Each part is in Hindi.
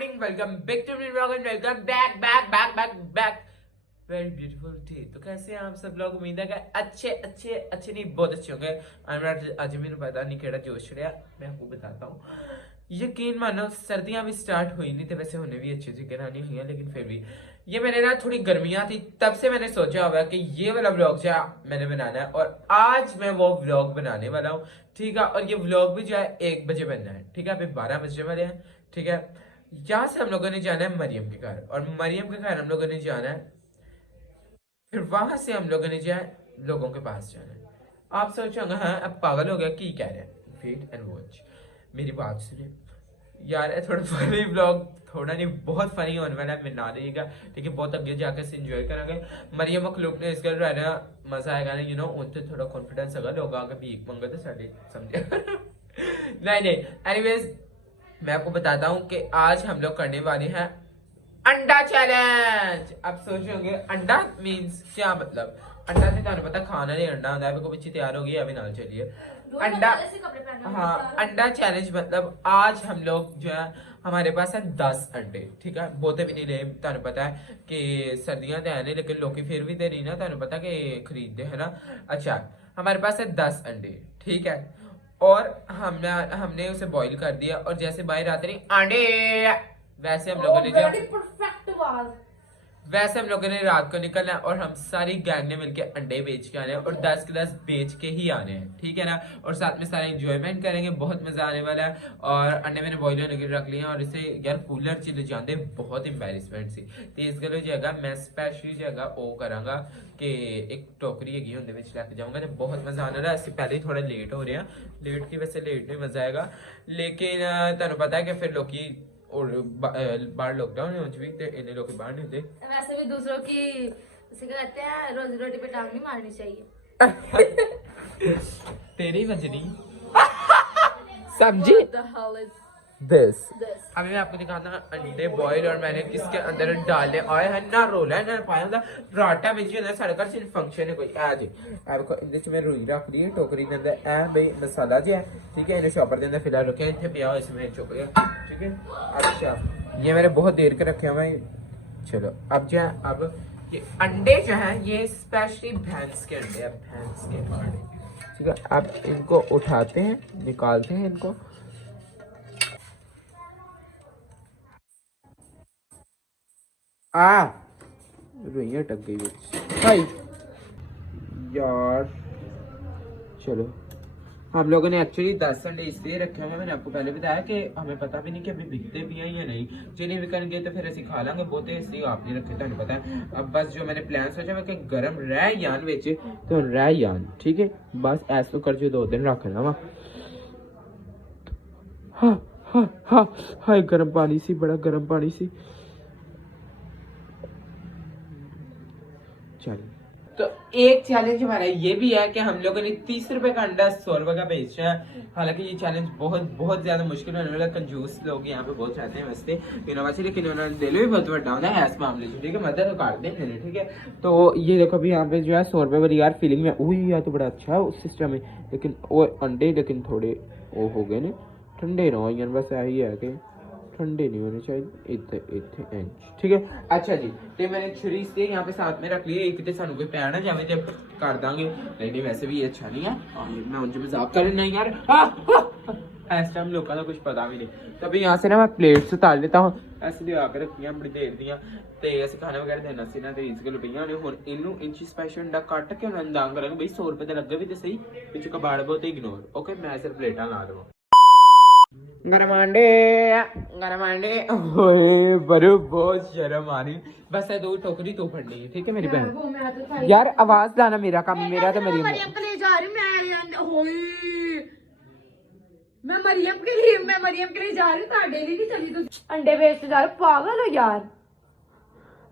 morning, welcome back to my vlog and welcome back very beautiful day। तो कैसे हैं आप सब लोग? उम्मीद है कि अच्छे नहीं बहुत अच्छे होंगे। आज मैंने पता नहीं केड़ा जोश चढ़िया, मैं आपको बताता हूँ। यकीन मानो सर्दियां भी स्टार्ट हुई नहीं थे, वैसे होने भी अच्छी तरीके नहीं हुई हैं, लेकिन फिर भी ये मैंने ना थोड़ी गर्मियां थी, तब से मैंने सोचा हुआ कि ये वाला व्लॉग जो है मैंने बनाना है, और आज मैं वो व्लॉग बनाने वाला हूँ। ठीक है, और ये व्लॉग भी जो है 1 बजे बनना है। ठीक है, अभी 12 बजने वाले हैं। ठीक है, यहाँ से हम लोगों ने जाना है मरियम के घर, और मरियम के घर हम लोगों ने जाना है, फिर वहां से हम लोगों ने जो है लोगों के पास जाना है। आप सोचोगे हाँ अब पागल हो गया, की कह रहे हैं? वेट एंड वॉच, मेरी बात सुनिए यार। थोड़ा फनी ब्लॉग, थोड़ा नहीं बहुत फनी होने वाला है, मिला देगा। ठीक है, बहुत आगे जाकर से एंजॉय करेंगे। मरियम मखलूक ने इस घर रहना मजा आएगा ना, उनसे थोड़ा कॉन्फिडेंस होगा, लोग आगे भीख मंगे तो साढ़े समझे। नहीं एनीवेज, मैं आपको बताता हूँ कि आज हम लोग करने वाले हैं अंडा चैलेंज। आप सोचोगे अंडा मींस क्या मतलब? अंडा से तो पता खाना नहीं, अंडा होता है। बच्ची तैयार हो गई अभी, नाल चलिए अंडा। हाँ, अंडा चैलेंज मतलब आज हम लोग जो है हमारे पास है 10 अंडे। ठीक है, बहुते भी नहीं ले, तुम पता है कि सर्दियां तो है नहीं, लेकिन लोग फिर भी तो नहीं ना, तुम पता कि खरीदते है ना। अच्छा, हमारे पास है 10 अंडे। ठीक है, और हमने उसे बॉईल कर दिया, और जैसे बाहर आते नहीं अंडे, वैसे हम लोगों ने रात को निकलना है, और हम सारी गैंग ने मिलकर अंडे बेच के आने हैं, और 10 के 10 बेच के ही आने हैं। ठीक है ना, और साथ में सारा एंजॉयमेंट करेंगे, बहुत मजा आने वाला है। और अंडे मैंने बॉईल होने के लिए रख लिए हैं, और इसे यार कूलर चले जाते बहुत एम्बेरसमेंट सी तो इस गल जगह मैं स्पेशली जगह वो करांगा कि एक टोकरी हैगी उनके विच लेके जाऊंगा, तो बहुत मजा आने वाला है। इससे पहले ही थोड़ा लेट हो रहे हैं, लेट की वजह से लेट में मजा आएगा, लेकिन तुहानू पता है कि फिर लोग और बाहर लॉकडाउन है भी, तो इन्हें लोग बाहर नहीं होते। वैसे भी दूसरों की उसे कहते हैं रोजी रोटी पे टांग नहीं मारनी चाहिए। तेरी बजनी समझी दिस। अभी मैं आपको दिखाता हूँ अंडे बॉयल, और मैंने किसके अंदर डाले आए हैं ना, रोला है ना पाया था पराठा में जी साढ़े घर सिर्फ फंक्शन है कोई आज देखो इनके मैं रुई रख दी टोकरी के अंदर ए भाई मसाला जी है। ठीक है, इन्हें शॉपर के अंदर फिलहाल रखे इतने पिया इसमें चुक गया। ठीक है, अच्छा ये मैंने बहुत देर के रखे हुए। चलो अब जो है, अब ये अंडे जो है ये स्पेशली भैंस के अंडे हैं, भैंस के अंडे। ठीक है, अब इनको उठाते हैं, निकालते हैं इनको। रुइयां टक गई भाई यार। चलो, हम लोगों ने एक्चुअली 10 अंडे इसलिए रखे हुए हैं, मैंने आपको पहले बताया कि हमें पता भी नहीं कि अभी बिकते भी हैं या नहीं। जिन्हें बिकनगे तो फिर ऐसे खा लेंगे, बहुते इसलिए आपने रखे तो पता है। अब बस जो मैंने प्लान सोचा मैं कि गर्म रह यान विच तो रह यान। ठीक है, बस ऐसा कर जो 2 दिन रखना वा। हाय गर्म पानी सी, बड़ा गर्म पानी सी। चलिए, तो एक चैलेंज हमारा ये भी है कि हम लोगों ने 30 रुपए का अंडा 100 रुपए का बेचा है। हालांकि ये चैलेंज बहुत ज्यादा मुश्किल होने वाला, कंजूस लोग यहाँ पे बहुत चाहते हैं वैसे वैसे, लेकिन उन्होंने दिल भी बहुत बड़ा होता है इस मामले से। ठीक है, मदद काट दें। ठीक है, तो ये देखो अभी यहाँ पे जो है 100 रुपए वाली यार फीलिंग में हुई है, तो बड़ा अच्छा है उस सिस्टम में, लेकिन वो अंडे लेकिन थोड़े वो हो गए ने, ठंडे ना हो यार, बस यही है कि ठंडे नहीं होने चाहिए इतने इंच। ठीक है, अच्छा जी, तो मैंने छुरी से यहाँ पे साथ में रख लिए, एक तो सानू कोई पैर ना जावे जब कर दांगे, नहीं वैसे भी ये अच्छा नहीं है, मैं उनसे मजाक कर रहा यार। इस टाइम लोगों का कुछ पता भी नहीं। तो अभी यहाँ से ना मैं प्लेट से उतार लेता हूँ, ऐसे लिया के रखियां बड़ी देर दियां, ते ऐसे खाना वगैरह देना सी ना, 30 किलो पईयां ने। हुण इनू इंची स्पेशल अंडा कट के उन्होंने दांग करेंगे भाई, 100 रुपए तो लगे भी तो सही, पिछ कबाड़ बहुत इग्नोर। ओके, मैं सिर्फ प्लेटा ला दूँ। गरम अंडे ओए बरू बहुत शर्म आ रही, बस है 2 टोकरी तो फड़नी है। ठीक है मेरी बहन, यार आवाज लाना मेरा काम, मेरा तो मेरी मैं मरियम के लिए जा रही हूँ, ताड़े लिए नहीं चली। तो अंडे बेचते जा रहे, पागल हो यार।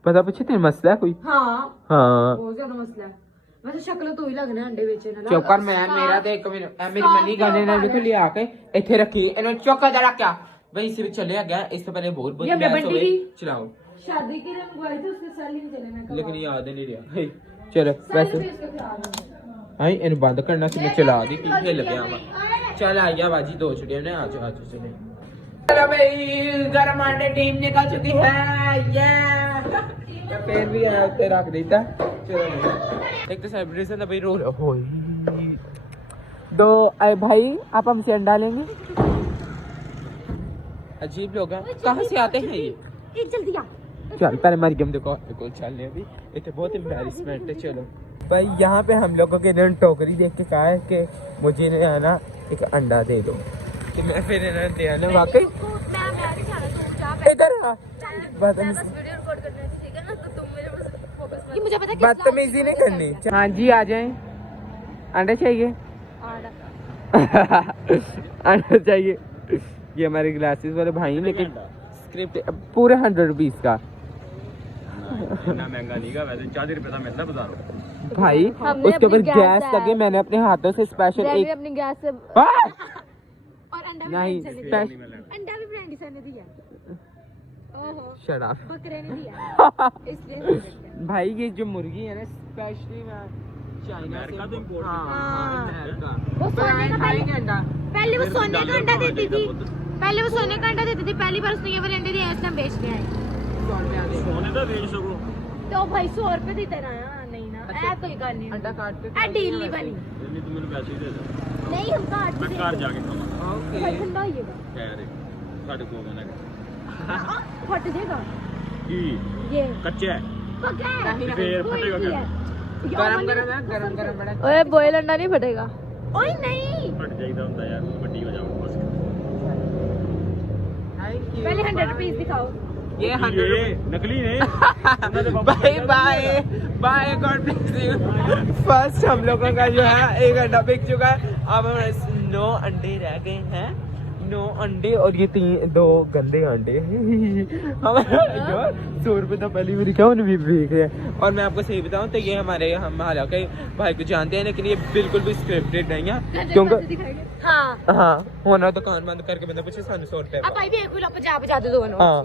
पता पूछे तेरा मसला है कोई? हाँ बहुत ज्यादा मसला है। वैसे शक्ल तो ही लगने अंडे बेचने ना। चुप कर, मैं मेरा तो एक मिनट मेरी मनी गाने ने भी तो ले आके इथे रखी इन्होंने चुप कर जरा क्या भाई, इसे चले गया इससे पहले बहुत बहस हो गई। चलाओ, शादी की रंगवाई थी उसके साल ही नहीं चले, मैं लेकिन याद नहीं रहा। चलो वैसे हां इन बंद करना से मैं चला दी, हिल गया वा। चल आइया बाजी 2 छड़िया ने, आ चले चलो भाई गरम अंडे टीम निकल चुकी है ये फिर भी रख देता चलो एक तो सेलिब्रेशन था भाई रोल हो दो भाई आप हमसे अंडा लेंगे अजीब लोग हैं कहाँ से आते हैं ये जल्दी आ चल पहले मरियम देखो चलने अभी इतने बहुत एम्बैरेसमेंट है चलो भाई यहाँ पे हम लोगों के इन्होंने टोकरी देख के कहा है कि मुझे है ना एक अंडा दे दो तो मैं फिर इन्होंने दिया ना वाकई इधर बदतमीजी नहीं करनी हाँ जी आ जाए अंडे चाहिए अंडा चाहिए ये हमारे ग्लासेस वाले भाई हैं लेकिन स्क्रिप्ट पूरे 100 रुपीज का इतना महंगा नहीं का वैसे 40 रुपए का मिलता बाजार में भाई उसके ऊपर गैस लगे मैंने अपने हाथों से स्पेशल एक अपनी गैस से और अंडा भी नहीं अंडा भी ब्रांडी सर ने दिया ओहो शराब बकरे ने दिया इसलिए भाई ये जो मुर्गी है ना स्पेशली मैं चाइना से वो सोने का पहले वो सोने का अंडा देती थी पहले पहली बार उसने ये वाले अंडे दिए इसलिए हम बेच के आए सोने का बेच सको तो भाई 100 रुपए देते ना नहीं ना ऐ कोई गल नहीं अंडा काट के डील नहीं बनी नहीं तो मैंने पैसे ही दे दे नहीं हम काट मैं घर जाके खाऊंगा ओके ठंडा होइएगा खैर साढ़े को मैंने फट जाएगा की ये कच्चा है पका है फिर फटेगा क्या गरम बड़ा ओए बॉयल अंडा नहीं फटेगा ओए नहीं फट जाएगा होता यार बड्डी हो जाऊंगा बस पहले 100 रुपीस दिखाओ ये 100 ये नकली नहीं bye bye bye God bless you first हम लोगों का जो है एक अंडा बिक चुका है अब हमारे 9 अंडे रह गए हैं 9 अंडे और ये 2 गंदे अंडे हमारा 100 रुपए तो पहली बार क्या उन्हें भी बिक रहे हैं और मैं आपको सही बताऊं तो ये हमारे हम हालांकि भाई को जानते हैं लेकिन ये बिल्कुल भी स्क्रिप्टेड नहीं है क्योंकि हाँ होना दुकान बंद करके बंदा पूछे सानू 100 रुपए अब भाई भी एक गुलाब पंजाब बजा दो दोनों हाँ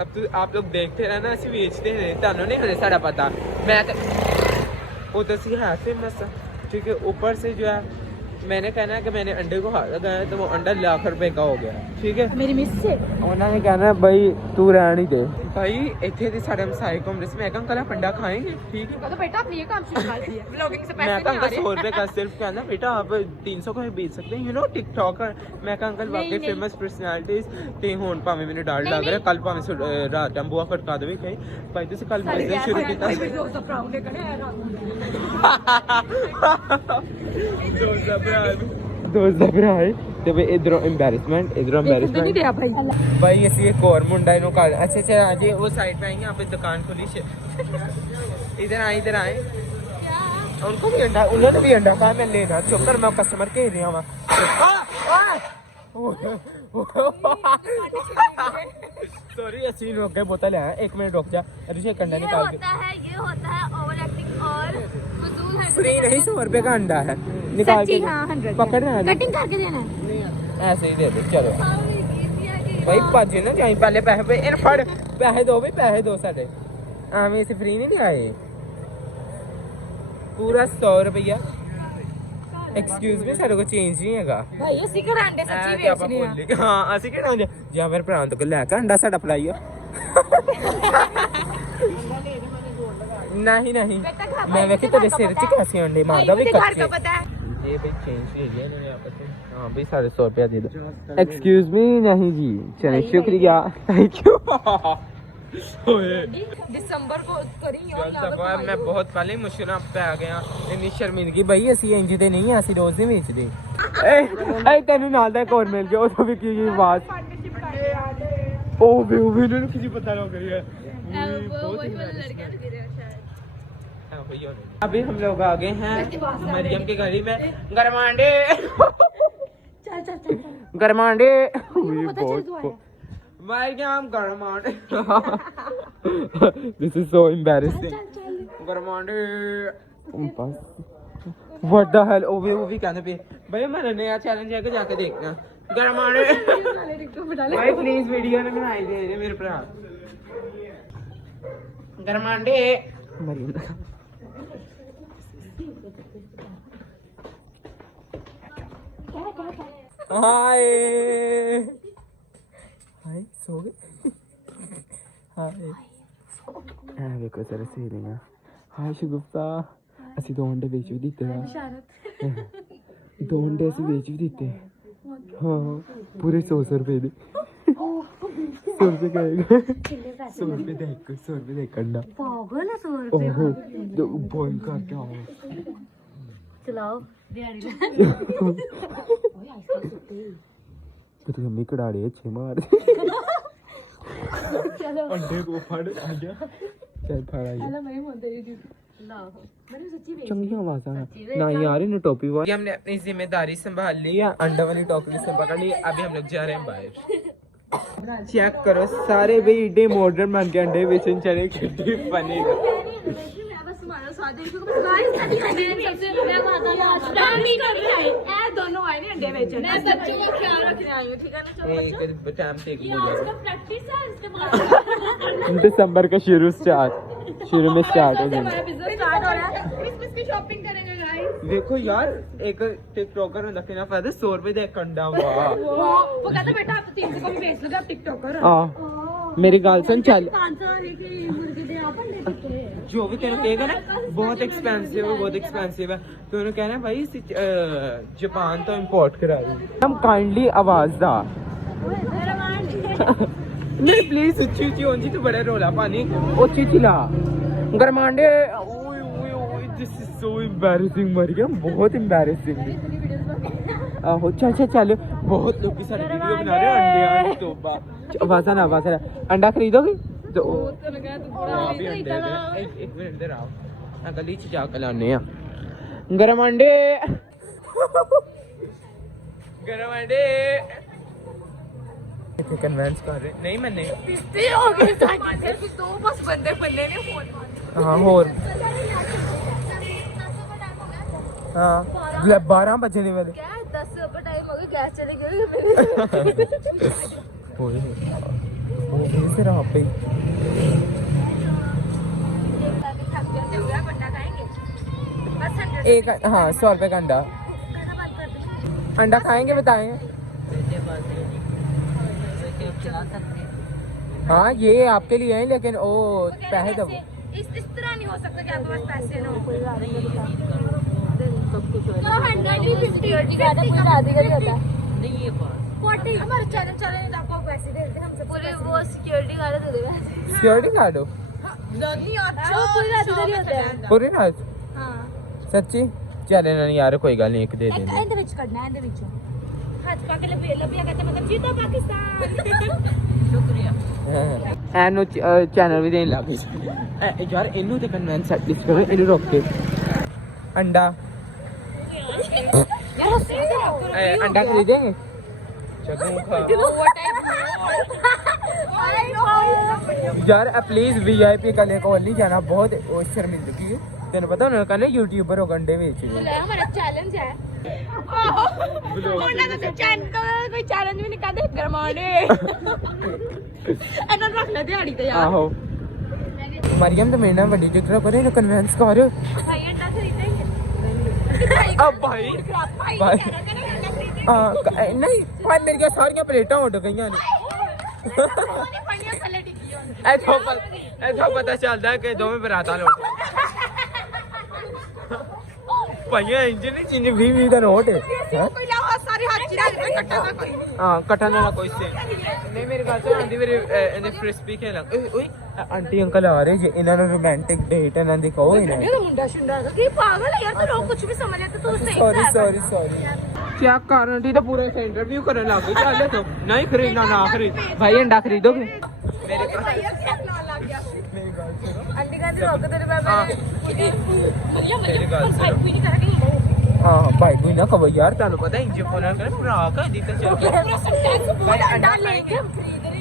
अब तो आप लोग देखते रहे ना ਅਸੀਂ ਵੇਚਦੇ ਨੇ ਤੁਹਾਨੂੰ नहीं हमें साड़ा पता मैं तो वो तो सी है फेमस ठीक है ऊपर से जो है मैंने कहना कि मैंने अंडे को हाथ लगाया तो वो अंडा ₹1,00,000 का हो गया ठीक है मेरी मिस से उन्होंने कहना भाई तू रहने दे भाई इतने दी साढ़े मसाई कमरे से मैं कहा अंकल आप अंडा खाएंगे ठीक है तो बेटा अपनी ये काम शुरू कर दिया व्लॉगिंग से मैं पैसे कहा नहीं आ अंकल रहे 100 रुपए का सिर्फ कहना बेटा आप 300 का भी बेच सकते हैं यू नो टिकटॉकर मैं कहा अंकल वाकई फेमस पर्सनालिटीज ते हुन भाਵੇਂ ਮੈਨੂੰ ਡਰ ਲੱਗ ਰਿਹਾ ਕੱਲ ਭਾਵੇਂ ਰਾਤ ਟਾਈਮ ਬੂਆ ਖੜਕਾ ਦੇਵੇ ਕਹੀਂ ਭਾਈ ਤੁਸੀਂ ਕੱਲ ਬਿਜ਼ਨਸ ਸ਼ੁਰੂ ਕੀਤਾ दोस्त प्राउड ने करे ਦੋਸਤ ਦਾ ਭਰਾ ਹੈ ਤੇ ਵੀ ਇਧਰੋਂ ਐਮਬੈਰਸਮੈਂਟ नहीं दिया भाई भाई ऐसी एक और मुंडा इन्हों का अच्छा अच्छा आजे वो साइड पे आएंगे यहाँ पे दुकान खुली इधर आए उनको भी अंडा उन्होंने भी अंडा कहा मैं लेना चुप कर मैं कस्टमर कह रही हूँ सॉरी ऐसी रोक गए बोतल है 1 मिनट रुक जा अरे अंडा निकाल के ये होता है ओवर एक्टिंग और फजूल है फ्री नहीं 100 रुपए का अंडा है निकाल के पकड़ रहा है कटिंग करके देना है ऐसे ही दे दे चलो भाई भाजी ना जाई पहले पैसे पे इन फड़ पैसे दो भी पैसे दो साडे आवें इसे फ्री नहीं दिखाए पूरा 100 रुपया एक्सक्यूज मी साडे को चेंज नहीं हैगा भाई उसी का अंडे सच्ची बेचने हैं हां ਅਸੀਂ ਕਿਹੜਾ ਹੁੰਦੇ ਜਾਂ ਫਿਰ ਪ੍ਰਾਂਤ ਕੋ ਲੈ ਕੇ ਅੰਡਾ ਸਾਡਾ ਫਲਾਈਓ नहीं नहीं मैं वैसे तेरे सिर च कैसे अंडे मारदा भी कच्चे ये भी चेंज ले लिया इन्होंने आपस में हां भाई 150 रुपया दे दो एक्सक्यूज मी नहीं जी चलिए शुक्रिया थैंक यू दिसंबर को करी और मैं बहुत पहले मुश्किलों पे आ गया इतनी शर्मिंदगी भाई ਅਸੀਂ ਇੰਜ ਤੇ ਨਹੀਂ ਅਸੀਂ ਰੋਜ਼ ਨਹੀਂ ਵੇਚਦੇ ਏ ਤੈਨੂੰ ਨਾਲ ਦਾ ਇੱਕ ਹੋਰ ਮਿਲ ਗਿਆ ਉਹ ਵੀ ਕੀ ਆਵਾਜ਼ ਉਹ ਵੀ ਨੂੰ ਕਿਸੇ ਪਤਾ ਨਾ ਕਰਿਆ अभी हम लोग आ गए हैं मरियम की गली में गरमांडे गरमांडे मरियम गरमांडे दिस इज सो एम्बैरेसिंग गरमांडे व्हाट द हेल वो भी कहने पे भाई मैंने नया चैलेंज है कि जाके देखना गरमांडे भाई प्लीज वीडियो में बनाई दे रहे मेरे भरा गरमांडे मरियम हाय ਸੋ ਗਏ ਹਾਂ ਇਹ ਵੇਖੋ ਸਰ ਸਹੇਲੀਆਂ ਹਾਂ ਸ਼ਗੁਫਤਾ ਅਸੀਂ 2 ਅੰਡੇ ਵੇਚ ਵੀ ਦਿੱਤੇ ਆ 2 ਅੰਡੇ ਅਸੀਂ ਵੇਚ ਵੀ ਦਿੱਤੇ ਹਾਂ ਪੂਰੇ 100 ਰੁਪਏ ਦੇ 100 ਰੁਪਏ ਕਹੇਗਾ 100 ਰੁਪਏ ਦਾ 100 ਰੁਪਏ ਦਾ ਇੱਕ ਅੰਡਾ ਪਾਗਲ ਹੈ 100 ਰੁਪਏ ਓਹੋ ਜੋ ਬੋਇਲ ਕਰਕੇ ਆਓ ਚਲਾਓ ਦਿਹਾੜੀ ਤੇ ਮੰਮੀ ਕੜਾੜੇ ਅੱਛੇ ਮਾਰ ਚਲੋ ਅੰਡੇ ਕੋ ਫੜ ਆ ਗਿਆ ਚੱਲ ਫੜ ਆ ਗਿਆ हेलो मैं बोलते हूँ लाओ मैंने सच्ची भेजी चंगी आवाज ना यार इन टोपी वाली हमने अपनी जिम्मेदारी संभाल ली है अंडा वाली टोकरी से पकड़ ली अभी हम लोग जा रहे हैं बाहर चेक करो सारे भाई इडे मॉडर्न बन के अंडे बेचन चले कितनी फनी दोनों आए नहीं अंडे बेचने मैं बच्चों का ख्याल रखने आई हूँ ठीक है ना एक टाइम से एक बोल प्रैक्टिस है इसके दिसंबर का शुरू में स्टार्ट हो जाएगा बिजनेस स्टार्ट हो रहा है क्रिसमस की शॉपिंग करेंगे गाइस देखो यार एक टिकटॉकर में रखना फायदा 100 रुपए का एक अंडा हुआ वो कहता बेटा आप 300 को भी बेच लोगे आप टिकटॉकर हाँ मेरी गाल सुन चल 500 है कि मुर्गे दे आप अंडे देते हैं जो भी तेन कहेगा ना बहुत एक्सपेंसिव है तो उन्होंने कहना भाई इसी, जापान तो इंपोर्ट करा दी हम काइंडली आवाज दा नहीं प्लीज उच्ची उच्ची होंगी तो बड़ा रोला पानी उच्ची चिल्ला गरमांडे ओए ओए ओए दिस इज सो एम्बैरेसिंग मर गया बहुत एम्बैरेसिंग आहो चल चल चल बहुत लोग सारे वीडियो बना रहे हैं अंडे तौबा आवाज ना अंडा खरीदोगे तो भी अंडे एक मिनट इधर आओ गली च जाके लाने आ गरम अंडे कन्वेंस कर रहे नहीं मैंने पिस्ते हो गए सिर्फ 2 बस बंदे बल्ले ने फोन हाँ होर हाँ 12 बजने वाले क्या 10 का टाइम हो गया गैस चली गई ओए वो भी से रहा पे एक हाँ 100 रुपए का अंडा खाएंगे बताएं हाँ ये आपके लिए है लेकिन ओ पैसे दो इस तरह नहीं हो सकता कि आपके पास पैसे ना हो कोई हमारे चैनल आपको पैसे दे देते हमसे पूरे वो सिक्योरिटी गार्ड दे देगा सिक्योरिटी गार्ड हो पूरी रात इधर ही होता है पूरी रात हाँ सच्ची चले ना यार कोई गल नहीं एक दे देंगे ਇਹਦੇ ਵਿੱਚ ਕੱਢਣਾ ਇਹਦੇ ਵਿੱਚੋਂ ਹੱਥ ਪਾ ਕੇ ਲੱਭਿਆ ਕਹਿੰਦਾ ਮਤਲਬ ਜੀਤਾ ਪਾਕਿਸਤਾਨ ਸ਼ੁਕਰੀਆ ਐਨੂੰ ਚੈਨਲ ਵੀ ਦੇਣ ਲੱਗ ਗਈ ਯਾਰ ਇਹਨੂੰ ਤੇ ਕਨਵੈਂਸ ਐਟਲੀਸਟ ਕਰੋ ਇਹਨੂੰ ਰੋਕ ਕੇ अंडा अंडा खरीदेंगे यार प्लीज वीआईपी कले को नहीं जाना बहुत शर्मिंदगी है तेन पता उन्होंने कहना यूट्यूबर हो गंडे बेच हमारा चैलेंज है कोई चैलेंज भी नहीं कहते गरमाने ਇਹਨਾਂ ਰੱਖ ਲੈ ਦਿਹਾੜੀ ਤੇ ਯਾਰ आहो मरियम तो मेरे नाम बड़ी जितना करे ना कन्वेंस कर भाई अंडा खरीदेंगे अब भाई नहीं भाई मेरी क्या सारियां प्लेटां उड़ गई ने ऐसा पता चलता है कि दोवें बराता लोट भाइया इंजन चिंज 20 का नोट है हाँ कटन वाला कोई से नहीं मेरी बात आंदी मेरे इन्हें फ्रिस्बी खेलना ओए आंटी अंकल आ रहे जी इन्होंने रोमांटिक डेट इन्होंने दिखाओ इन्हें ये मुंडा शुंडा की पागल है यार तू लोग कुछ भी समझ लेते तू सही सॉरी क्या कारण थी तो पूरा से इंटरव्यू करने लग गई चल तो नहीं खरीदना ना खरीद भाई अंडा खरीदोगे मेरे अंडे का रोक तेरे बाबा मेरी बात सुनो हाँ भाई कोई ना कहो यार तानु पता इंजे फोन कर पूरा का दी तो चल भाई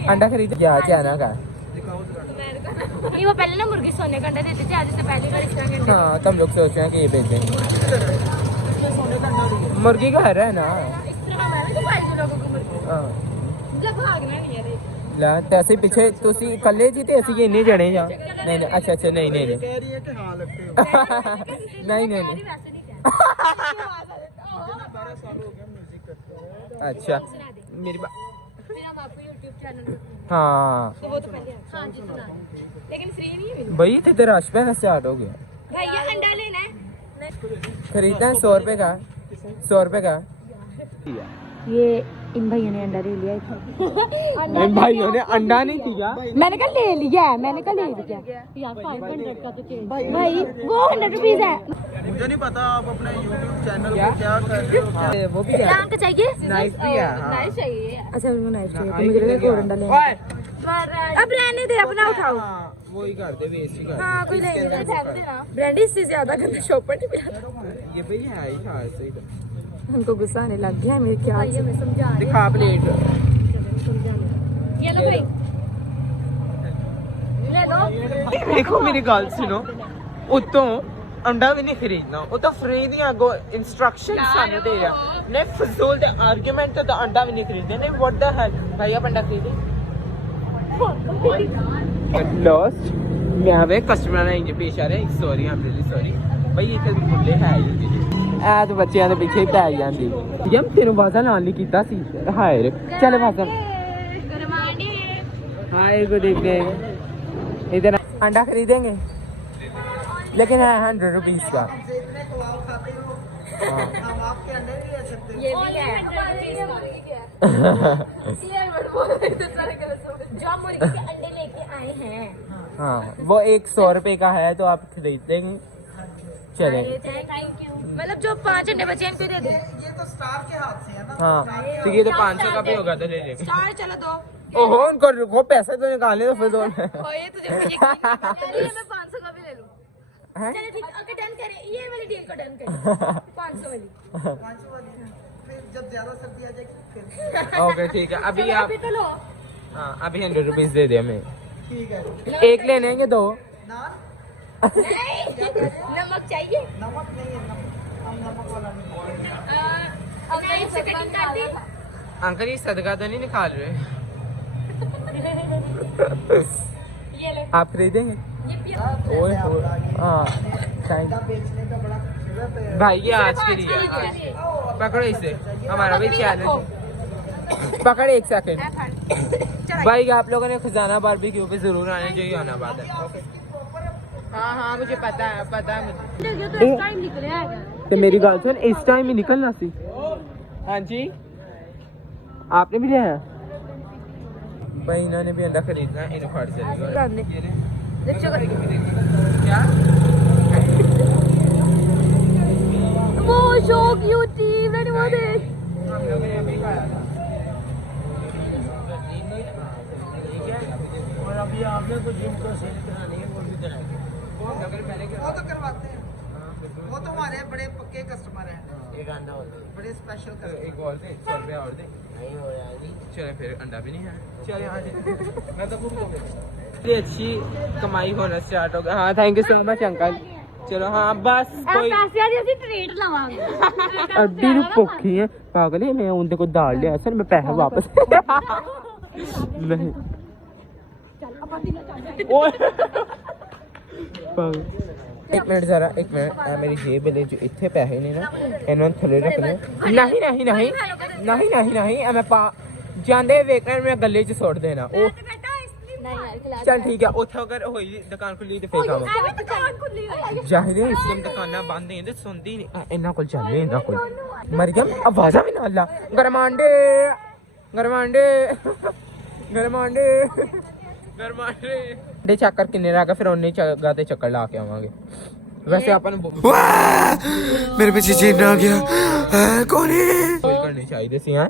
अंडा खरीद क्या जाना का ये वो पहले ना मुर्गी सोने का अंडा देते थे आज से पहली बार इतना के हाँ तब लोग सोच रहे हैं कि ये बेच देंगे मुर्गी का है ना इस तरह हमारे तो भाई लोगों को मुर्गी हाँ जब भागना नहीं है ला ਤੇ ਅਸੀਂ ਪਿੱਛੇ ਤੁਸੀਂ ਇਕੱਲੇ ਜੀ ਤੇ ਅਸੀਂ ਇੰਨੇ ਜਣੇ ਜਾਂ ਨਹੀਂ ਨਹੀਂ ਅੱਛਾ ਨਹੀਂ ਨਹੀਂ ਕਹਿ ਰਹੀ ਹੈ ਕਿ ਹਾਂ ਲੱਗਦੇ ਹੋ नहीं नहीं वैसे नहीं कहना 12 साल हो गया म्यूजिक करते हुए अच्छा मेरी मेरा बापू YouTube चैनल हाँ तो वो तो पहले हाँ जी सुना लेकिन फ्री नहीं है मेरे भाई इतने रश पैना स्टार्ट हो गया। भैया अंडा लेना है खरीदना है 100 रुपए का 100 रुपए का। ये इन भैया ने अंडा ले लिया इन भाइयों ने अंडा नहीं दिया। मैंने कहा ले लिया है मैंने कहा ले लिया यार 500 का तो चेंज भाई वो 100 रुपीस है मुझे नहीं पता आप अपने YouTube चैनल को क्या कर रहे हो क्या वो भी क्या अंक चाहिए नाइफ भी है। हाँ। नाइफ चाहिए अच्छा वो नाइफ चाहिए तो मुझे लगा कोई अंडा लेना अब रहने दे अपना उठाओ वो ही करते वेस्ट ही करते। हाँ कोई नहीं ब्रांडी इससे ज्यादा करते शॉप पर नहीं मिला ये भाई है ही था ऐसे ही तो। हमको गुस्सा आने लग गया मेरे ख्याल से मैं समझा दिखा प्लेट। ये लो भाई ले लो देखो मेरी गल सुनो उतों अंडा भी नहीं खरीदना वो तो फ्री दी आगो इंस्ट्रक्शन सानू दे रहा ने फजूल दे आर्गुमेंट तो अंडा भी नहीं खरीदने ने व्हाट द हेल भाई आप अंडा खरीदे लॉस्ट मैं वे कस्टमर ने पेश आ रहे sorry I am really sorry भाई ये तो मुंडे है ਆ ਤੇ ਬੱਚਿਆਂ ਦੇ ਪਿੱਛੇ ਪੈ ਜਾਂਦੀ ਯਮ ਤੈਨੂੰ ਵਾਜ਼ਾ ਨਾਲ ਨਹੀਂ ਕੀਤਾ ਸੀ ਹਾਏ ਰੇ ਚੱਲ ਵਾਜ਼ਾ हाय गुड इवनिंग इधर अंडा खरीदेंगे लेकिन है 100 रुपीज का। हाँ। हम आपके अंडे नहीं ले सकते ये भी जो मुर्गी के अंडे लेके आए हैं हाँ वो 100 रुपए का है तो आप खरीद देंगे। चले थैंक यू मतलब जो 5 अंडे बचे इनको दे दे ये तो स्टाफ के हाथ से है ना हाँ तो ये तो 500 का भी होगा तो ले लेंगे। स्टार चलो दो ओहो उनको रुको पैसे तो निकालने तो फिर ओए तुझे ये मैं 500 का भी ले लूं हैं चलो ठीक ओके डन करें ये वाली डील को डन करें 500 वाली 500 वाली फिर जब ज्यादा सर्दी आ जाएगी फिर ओके ठीक है अभी आप अभी तो लो हाँ अभी 100 रुपीज दे दे हमें। ठीक है एक लेने हैं कि दो? नान नमक चाहिए नमक नहीं है नमक हम नमक वाला नहीं नाइफ से कटिंग कर दी अंकल ये सदका तो नहीं निकाल रहे? ये ले आप खरीदेंगे? ये पिया ओए हाँ थैंक अंडा बेचने का बड़ा खूबसूरत है भाई ये आज के लिए आज। पकड़ो इसे हमारा भी चैलेंज पकड़ एक सेकंड भाई आप लोगों ने खजाना बारबेक्यू पे जरूर आने चाहिए आना बात है। हाँ हाँ मुझे पता है मुझे ये तो इस टाइम निकले आएगा तो मेरी गाल सुन इस टाइम ही निकलना सी। हाँ जी आपने भी लिया है भाई इन्होंने भी अंडा खरीदना है इन्हें फट क्या वो शो क्यूट थी मैंने वो देख हम लोगों ने अभी खाया था और अभी आपने कुछ जिम को सेल करानी है वो भी कराएंगे वो तो करवाते हैं वो तो हमारे बड़े पक्के कस्टमर हैं एक अंडा और दे बड़े स्पेशल कस्टमर एक और दे 100 रुपया और दे नहीं हो रहा चले फिर अंडा भी नहीं है चल यहाँ मैं तो भूख हो गई अच्छी कमाई होना स्टार्ट हो गया। हाँ thank you so much uncle चलो हाँ बस कोई पैसे वाली ਅਸੀਂ ਟ੍ਰੀਟ ਲਵਾਂਗੇ ਅੱਡੀ ਨੂੰ ਭੁੱਖੀ ਹੈ ਪਾਗਲ ਹੈ ਮੈਂ ਉਹਦੇ ਕੋਲ ਦਾਲ ਲਿਆ ਸਰ ਮੈਂ ਪੈਸੇ ਵਾਪਸ ਨਹੀਂ एक मिनट जरा एक मिनट मेरी जेब ले जो इतने पैसे ने ना इन्होंने थले रखने नहीं नहीं नहीं नहीं नहीं नहीं मैं पा जांदे वेखना मैं गले च सुट देना ओ चल ठीक है उथे अगर होई दुकान खुली ते फिर काम जाहिर है इस टाइम दुकानां बंद हैं ते सुनदी नहीं इन्ना कोल चलने इन्ना कोल मरियम आवाज़ा भी ना ला गरमांडे गरमांडे गरमांडे गरमांडे डे चक्कर किन्ने रह गए फिर उन्ने जगह ते चक्कर ला के आवांगे वैसे अपन मेरे पीछे चीन आ गया कौन है कोई करनी चाहिए सी हैं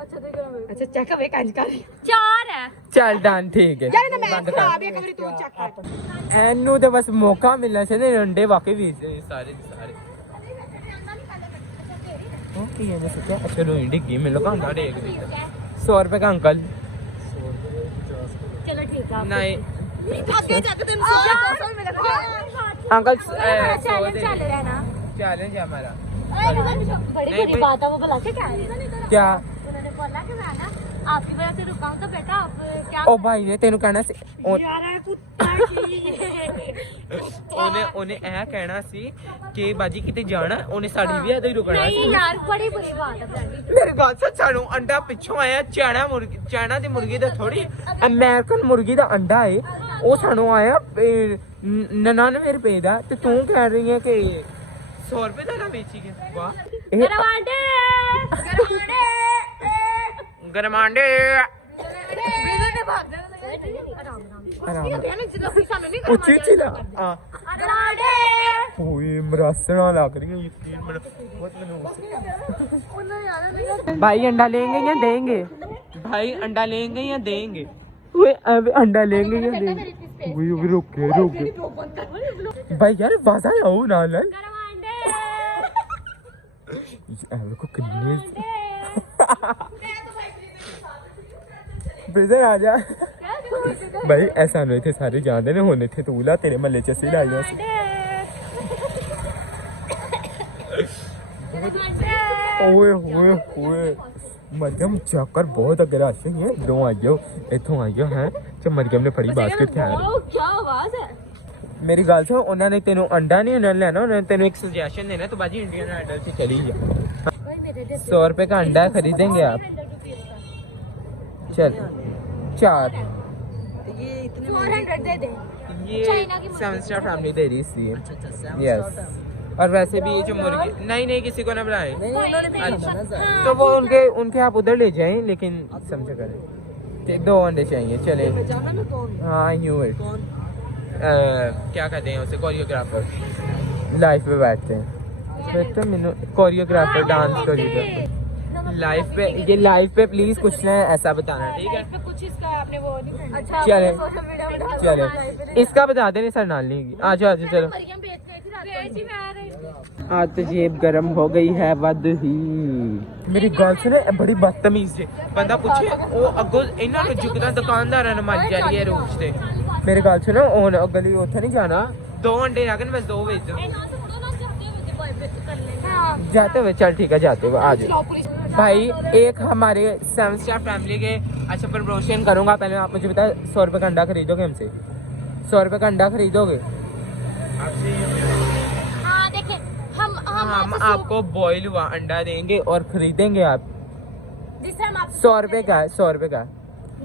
अच्छा चेक वे कंज कर 4 है चल डन ठीक है यार ना मैं खराब है कभी तू चेक कर एनू तो बस मौका मिलना चाहिए अंडे वाकई भी सारे सारे ओके ये मैं सोचा अच्छा लो डिग्गी में लोग अंडा दे 100 रुपए का अंकल चलो ठीक है नहीं आगे जाके तुम 200 मिलेगा अंकल चल रहा ना चैलेंज है हमारा बड़ी बड़ी बात है वो बुला के क्या है क्या उन्होंने बोला कि मैं ना आपकी वजह से रुका हूं तो बेटा आप क्या ओ भाई ने तेनू कहना सी यार कुत्ता की ਉਹਨੇ ਇਹ ਕਹਿਣਾ ਸੀ ਕਿ ਬਾਜੀ ਕਿਤੇ ਜਾਣਾ ਉਹਨੇ ਸਾਡੀ ਵੀ ਇੱਥੇ ਹੀ ਰੁਕਣਾ नहीं ਸੀ यार बड़ी बुरी बात है फ्रेंड ਮੇਰੇ ਗੱਲ ਸੱਚ ਸਾਨੂੰ ਅੰਡਾ ਪਿੱਛੋਂ ਆਇਆ ਚਾਈਨਾ ਦੀ ਮੁਰਗੀ ਦਾ ਥੋੜੀ ਅਮਰੀਕਨ ਮੁਰਗੀ ਦਾ ਅੰਡਾ ਏ ਉਹ ਸਾਨੂੰ ਆਇਆ 99 ਰੁਪਏ ਦਾ ਤੇ ਤੂੰ ਕਹਿ ਰਹੀ ਹੈ ਕਿ 100 ਰੁਪਏ ਦਾ ਨਾ ਵੇਚੀ ਗਿਆ ਵਾਹ ਇਹ गरमांडे ਗਰਮਾਂਡੇ ब्रेदर ने भाग जाना आराम ਆਰਾਮ ਨਾਲ। यानी जितना भी सामने नहीं ਉੱਚੀ ਉੱਚੀ ਲਾ ਹਾਂ गरमांडे ਓਏ ਮਰਾਸਣਾ ਲੱਗ ਰਹੀ ਹੈ ਯਕੀਨ ਬਹੁਤ उन्हें यार नहीं भाई अंडा लेंगे या देंगे भाई अंडा लेंगे या देंगे ओए अब अंडा लेंगे या देंगे ओए रुके भाई यार बाजा लाओ ना लाल गरमांडे ये को कितने ब्रदर आ जा भाई ऐसा नहीं थे सारे जानते ने होने थे तूला तेरे महल्ले च सी लाइया ओए होए होए मरियम चक्कर बहुत अगर आशे हैं दो आइयो इथों आइयो हैं च मरियम ने फड़ी बास्केट थे क्या आवाज है मेरी गल सुन उन्होंने तेनू अंडा नहीं उन्होंने लेना उन्होंने तेनू एक सजेशन देना तो बाजी इंडियन आइडल से चली जा भाई मेरे दे 100 रुपए का अंडा खरीदेंगे आप चल 4 ये इतने 400 दे दे ये चाइना की मुर्गी। 7 स्टार फैमिली दे रही इसलिए यस और वैसे भी ये जो मुर्गी नहीं किसी को ना बुलाए हाँ, तो वो उनके आप उधर ले जाएं लेकिन समझ करें 2 अंडे चाहिए चले जाना ना कौन हाँ यू है कौन क्या कहते हैं उसे कोरियोग्राफर लाइफ पे बैठते हैं बेटा मैंने कोरियोग्राफर डांस कोरियोग्राफर लाइफ पे ये लाइफ पे प्लीज कुछ ना ऐसा बताना ठीक है पे कुछ इसका आपने वो नहीं अच्छा चले सोशल मीडिया में डाल चले इसका बता देने सर नालनी की आ जाओ चलो मरियम बेच गई थी रात को मैं आ रही थी आज तो जेब गर्म हो गई है वध ही मेरी गल सुने बड़ी बदतमीज है बंदा पूछे वो अगो इन्हां नु जुगदा दुकानदारां ने मारी जा रही है रोज ते मेरी गल सुनो हुन गली ओथे नहीं जाना 2 अंडे रखन बस 2 भेज दो जाते हुए चल ठीक है जाते हुए आ जाओ भाई एक हमारे 7 स्टार फैमिली के अच्छा प्रमोशन करूंगा पहले आप मुझे बताओ 100 रुपए का अंडा खरीदोगे हमसे 100 रुपए का अंडा खरीदोगे हाँ देखे हम हम आपको बॉईल हुआ अंडा देंगे और खरीदेंगे आप जिससे हम आप 100 रुपए का 100 रुपए का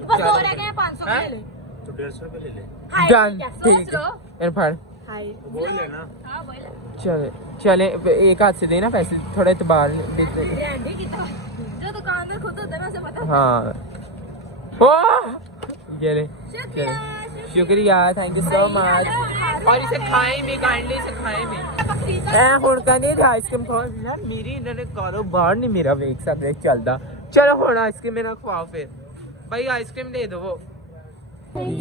बस हो रह गए 500 हाँ? ले ले तो 150 रुपए ले ले हाय डन ठीक है इन फड़ हाय बोल लेना हां बोल चले चले एक हाथ से देना पैसे थोड़ा इतबार ब्रांडी की तो जो दुकानदार खुद होता है ना उसे पता हाँ ओ ये ले चले शुक्रिया थैंक यू सो मच और इसे खाएं भी काइंडली इसे खाएं भी मैं ਹੁਣ ਕਹਿੰਦੀ ਆਈਸਕ੍ਰੀਮ ਖਾਓ ਯਾਰ ਮੇਰੀ ਇਹਨਾਂ ਨੇ ਕਾਰੋਬਾਰ ਨਹੀਂ ਮੇਰਾ ਵੇਖ ਸਕਦੇ ਚੱਲਦਾ चलो ਹੁਣ आइसक्रीम मेरा खवाओ फिर भाई आइसक्रीम दे दो वो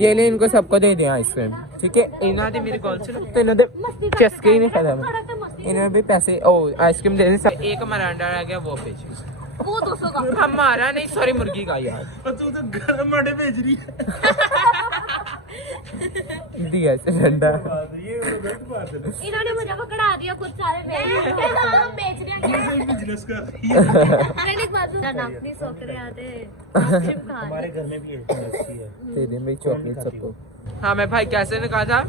ये ले इनको सबको दे दिया आइसक्रीम ठीक है इन्हों ने मेरी कॉल सुनो तो इन्होंने चस्के ही नहीं खत्म इन्होंने भी पैसे ओ आइसक्रीम दे दी एक हमारा अंडा रह गया वो बेच वो 200 का हमारा नहीं सॉरी मुर्गी का यार तू तो गरम अंडे भेज रही दिया इसे अंडा ये गलत बात है इन्होंने मुझे पकड़ा दिया खुद सारे हम बेच रहे हैं बिजनेस कर रही है एक बात नाम नहीं सोच रहे आते आइसक्रीम खा हमारे घर में भी लस्सी है दे दे मेरी चॉकलेट सबको हाँ मैं भाई कैसे ने कहा था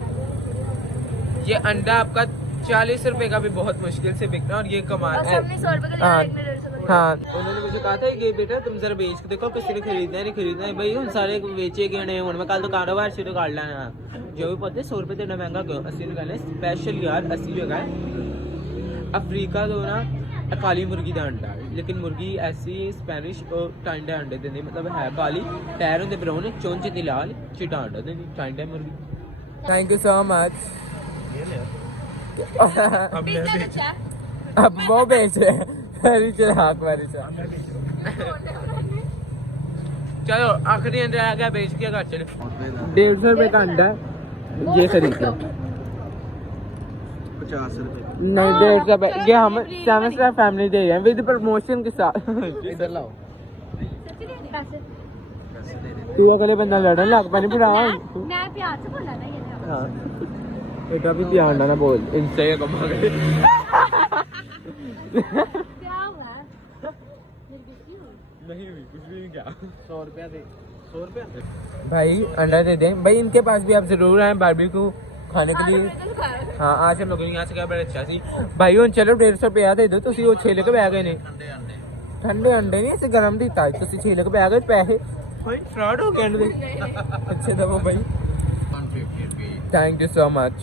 ये अंडा आपका 40 रुपए का भी बहुत मुश्किल से बिकना और ये कमाल है सबने 100 रुपए का लिया एक में 150 का हाँ उन्होंने मुझे कहा था कि बेटा तुम जरा बेच के देखो किसी ने खरीदना है नहीं खरीदना है भाई हम सारे बेचे गए हैं मैं कल तो कारोबार शुरू कर लेना जो भी पता है 100 रुपए देना महंगा क्यों 80 रुपए है स्पेशल यार 80 जगह है अफ्रीका तो ना काली मुर्गी का अंडा लेकिन मुर्गी ऐसी स्पेनिश और टांडा अंडे देती मतलब है काली पैर होंगे ब्राउन चोंच दी लाल चिट्टा अंडा देती टांडा मुर्गी थैंक यू सो मच अब वो बेच रहे हैं चलो आखिरी अंडा आ गया बेच के घर चले 150 रुपए का अंडा ये खरीद लो 50 रुपए नहीं 150 रुपए ये हम 7 स्टार फैमिली दे रहे हैं विद प्रमोशन के साथ इधर लाओ तू अगले बंदा लड़ने लग पानी भरा मैं प्यार से बोला ना ये हाँ बेटा भी ध्यान ना बोल इनसे कमा गए क्या हुआ नहीं हुई, कुछ भी नहीं किया। 100 रुपया दे, 100 रुपया भाई अंडा दे दें भाई, इनके पास भी आप जरूर आए बारबेक्यू खाने के लिए। हाँ आज हम लोग यहाँ से क्या बड़ा अच्छा सी भाई हूँ चलो 150 रुपया दे दो तुसी वो छेले के बह गए ने ठंडे अंडे नहीं इसे गरम दिता तुसी छेले के बह गए पैसे भाई फ्रॉड हो गए अच्छे दबो भाई 150 रुपये। थैंक यू सो मच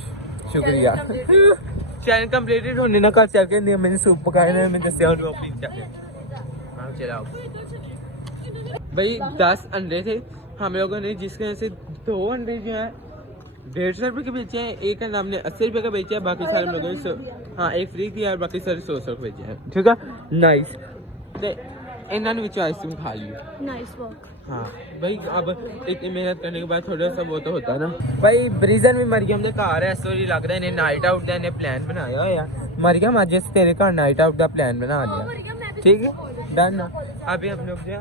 शुक्रिया चैनल कंप्लीटेड होने ना कर चल के मैंने सूप पकाया ना मैं दस अपनी हाँ चलाओ भाई 10 अंडे थे हम लोगों ने जिसके वजह से 2 अंडे जो है 150 रुपये के बेचे हैं एक का नाम ने 80 रुपये का बेचा है बाकी सारे हम लोगों ने हाँ एक फ्री किया और बाकी सारे 100 बेचे हैं ठीक है नाइस तो इन्होंने आइसक्रीम खा ली नाइस वर्क हाँ भाई अब इतनी मेहनत करने के बाद थोड़ा सा वो तो होता है ना भाई ब्रीजन भी मरियम के घर है इस वारी लगता है इन्हें नाइट आउट का इन्हें प्लान बनाया होया मरियम अज तेरे घर नाइट आउट का प्लान बना लिया ठीक है डन अभी हम लोग जो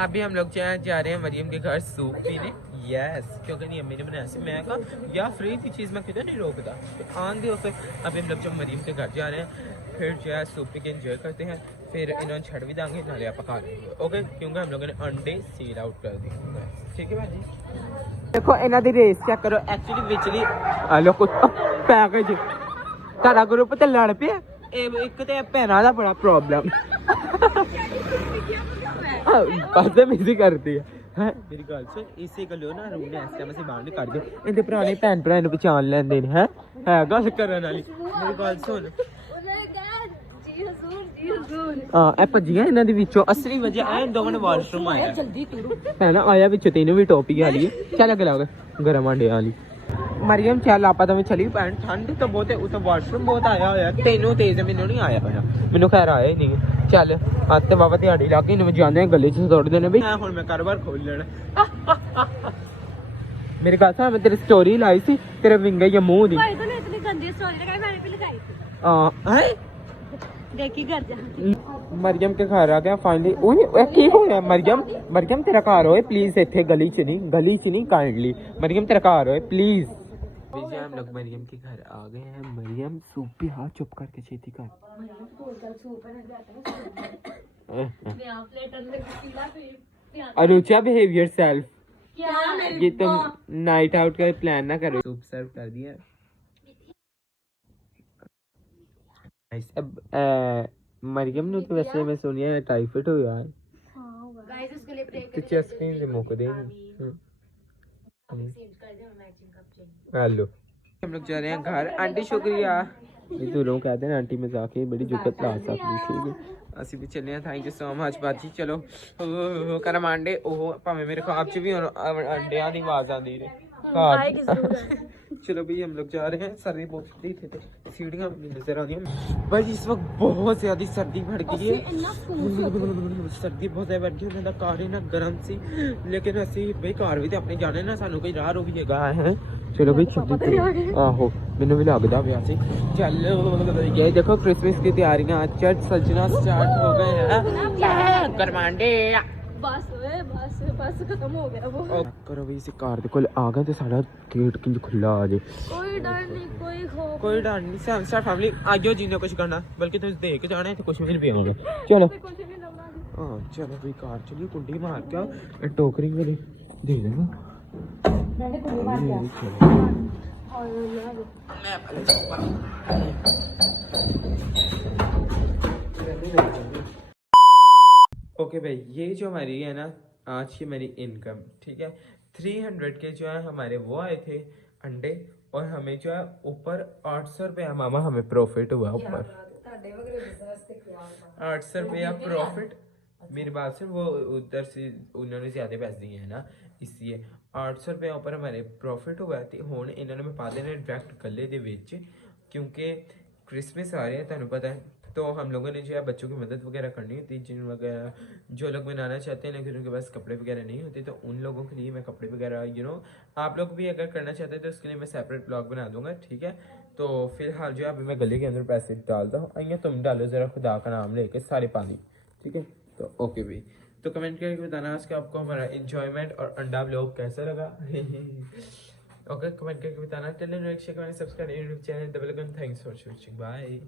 अभी हम लोग जा रहे हैं मरियम के घर सूप पीने यस क्योंकि नहीं अम्मी ने बनाया सी मैं कहा या फ्री थी चीज़ मैं किधर नहीं रोकता तो आन दे फिर अभी हम लोग जब मरियम के घर जा रहे हैं फिर जो है सूप पी के एंजॉय करते हैं फिर इन्होंने छड़ भी देंगे नाले आप पका लेंगे ओके क्योंकि हम लोगों ने अंडे सील आउट कर दिए ठीक है भाजी देखो इन्हों की रेस चेक करो एक्चुअली विचली लो कुछ पैकेज तारा ग्रुप तो लड़ पे एक तो भैनों का बड़ा प्रॉब्लम बदतमीजी करती है मेरी गल सुन इसे गलो ना रूम ने इस टाइम से बाहर नहीं कर दो इनके पुराने भैन भरा पहचान लेंदे है गल करन वाली मेरी गल सुन हाँ भजिया इन्हों के विचों असली वजह है इन दोनों ने वाशरूम आया है ना आया विच तीनों भी टॉपी वाली है चल अगे लाओ गर्म अंडे वाली मरियम चल आप तो मैं चली भैन ठंड तो बहुत है उस वाशरूम बहुत आया होया तेनों तेज मैनू नहीं आया होया मैनू खैर आया ही नहीं चल अत तो बाबा ध्याड़ी ला के इन्हें जाने गले च सुट देने भी हुण मैं कारोबार खोल लेना मेरे गल सुन मैं तेरी स्टोरी लाई सी तेरे विंगे या मुंह दी भाई तूने इतनी गंदी स्टोरी लगाई मैंने भी लगाई थी हां देखी घर जा मरियम के घर आ गया फाइनली ओए की होया मरियम तेरा घर होए प्लीज इथे गली च नहीं काइंडली मरियम तेरा घर होए प्लीज विजय हम लोग मरियम के घर आ गए हैं मरियम सूप भी हाथ चुप करके छेती कर अनुचा बिहेव योरसेल्फ ये तुम नाइट आउट का प्लान ना करो सूप सर्व कर दिया अब मरियम ने तो वैसे मैं सुनिया टाइफाइड हो यार गाइस उसके लिए ब्रेक तो चेस्ट स्क्रीन से मुक देगी हेलो हम लोग जा रहे हैं घर आंटी शुक्रिया ये तो लोग कहते हैं आंटी मजाक है बड़ी जुकत ला सकती ठीक है ਅਸੀਂ ਵੀ ਚੱਲੇ ਆ ਥੈਂਕ ਯੂ ਸੋ ਮਚ ਬਾਜੀ ਚਲੋ ਕਰਮ ਆਂਡੇ ਉਹ ਭਾਵੇਂ ਮੇਰੇ ਖਾਬ ਚ ਵੀ ਅੰਡਿਆਂ ਦੀ ਆਵਾਜ਼ ਆਉਂਦੀ ਰਹੇ चलो भाई हम लोग जा रहे हैं सर्दी बहुत थे सीढ़ियाँ नजर आ रही हैं भाई इस वक्त बहुत ज्यादा सर्दी बढ़ गई है सर्दी बहुत ज्यादा बढ़ गई उन्होंने कार ना गर्म सी लेकिन असी भाई कार भी तो अपने जाने ना सानू कोई राह भी है चलो भाई छुट्टी आहो मैनू भी लगता पिया सी चल ये देखो क्रिसमस की तैयारियां चर्च सजना स्टार्ट हो गए हैं करमांडे बस खत्म हो गया वो करो भाई इसे कार दे कोल आ गए ते साडा गेट किंज खुला आ जे कोई डर नहीं सैमसंग फैमिली आजो जी ने कुछ करना बल्कि तुम देख जाना है तो कुछ भी नहीं पियोगे चलो हां चलो भाई कार चलिए कुंडी मार के टोकरी में दे देना मैंने कुंडी मार के मैं ओके भाई ये जो हमारी है ना आज की मेरी इनकम ठीक है 300 के जो है हमारे वो आए थे अंडे और हमें जो है ऊपर 800 रुपया मामा हमें प्रॉफिट हुआ ऊपर 800 रुपया प्रॉफिट मेरी बात से वो उधर से उन्होंने ज्यादा पैसे दिए हैं ना इसलिए 800 रुपया ऊपर हमारे प्रॉफिट हुआ तो हुण इन्होंने मैं पा देना डायरेक्ट गले दे विच क्योंकि क्रिसमस आ रहे हैं तुहानू पता है तो हम लोगों ने जो है बच्चों की मदद वगैरह करनी होती है जिन वगैरह जो लोग बनाना चाहते हैं लेकिन उनके पास कपड़े वगैरह नहीं होते तो उन लोगों के लिए मैं कपड़े वगैरह आप लोग भी अगर करना चाहते हैं तो उसके लिए मैं सेपरेट ब्लॉग बना दूंगा ठीक है तो फिलहाल जो है अभी मैं गले के अंदर पैसे डालता हूँ आइए तुम डालो ज़रा खुदा का नाम लेके सारे पानी ठीक है तो ओके भाई तो कमेंट करके बताना आज का आपको हमारा इंजॉयमेंट और अंडा ब्लॉग कैसा लगा ओके कमेंट करके बताना टेल लाइक शेयर करें subscribe YouTube channel thanks for watching bye